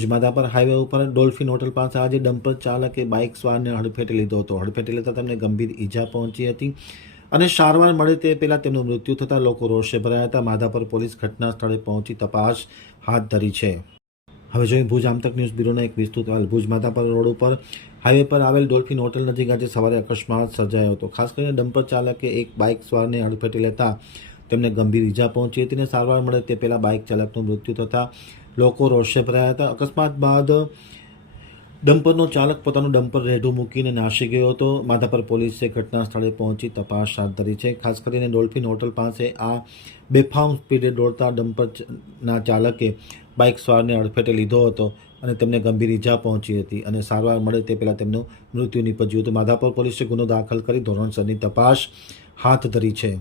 ભુજ પર હાઈવે ઉપર dolphin hotel પાસે આજે ડમ્પર ચાલકે બાઇક સ્વારને હડફેટે લીધો હતો. હડફેટે લેતા તેમને ગંભીર ઈજા પહોંચી હતી અને સારવાર મળે તે પહેલાં તેમનું મૃત્યુ થતાં લોકો રોષે ભરાયા હતા. માધાપર પોલીસ ઘટના સ્થળે પહોંચી તપાસ હાથ ધરી છે. હવે જોઈએ ભુજ આમતક ન્યૂઝ બ્યુરોના એક વિસ્તૃત અહેવાલ ભુજ માધાપર રોડ ઉપર હાઈવે પર આવેલ ડોલ્ફિન હોટલ નજીક આજે સવારે અકસ્માત સર્જાયો હતો. ખાસ કરીને ડમ્પર ચાલકે એક બાઇક સવારને હડફેટે લેતા તેમને ગંભીર ઈજા પહોંચી હતી અને સારવાર મળે તે પહેલાં બાઇક ચાલકનું મૃત્યુ થતાં લોકો રોષે ભરાયા હતા. અકસ્માત બાદ ડમ્પરનો ચાલક પોતાનું ડમ્પર રેઢું મૂકીને નાસી ગયો હતો. માધાપર પોલીસે ઘટના સ્થળે પહોંચી તપાસ હાથ ધરી છે. ખાસ કરીને ડોલ્ફિન હોટલ પાસે આ બેફામ સ્પીડે દોડતા ડમ્પરના ચાલકે બાઇક સવારને અડફેટે લીધો હતો અને તેમને ગંભીર ઈજા પહોંચી હતી અને સારવાર મળે તે પહેલાં તેમનું મૃત્યુ નીપજ્યું હતું. માધાપર પોલીસે ગુનો દાખલ કરી ધોરણસરની તપાસ હાથ ધરી છે.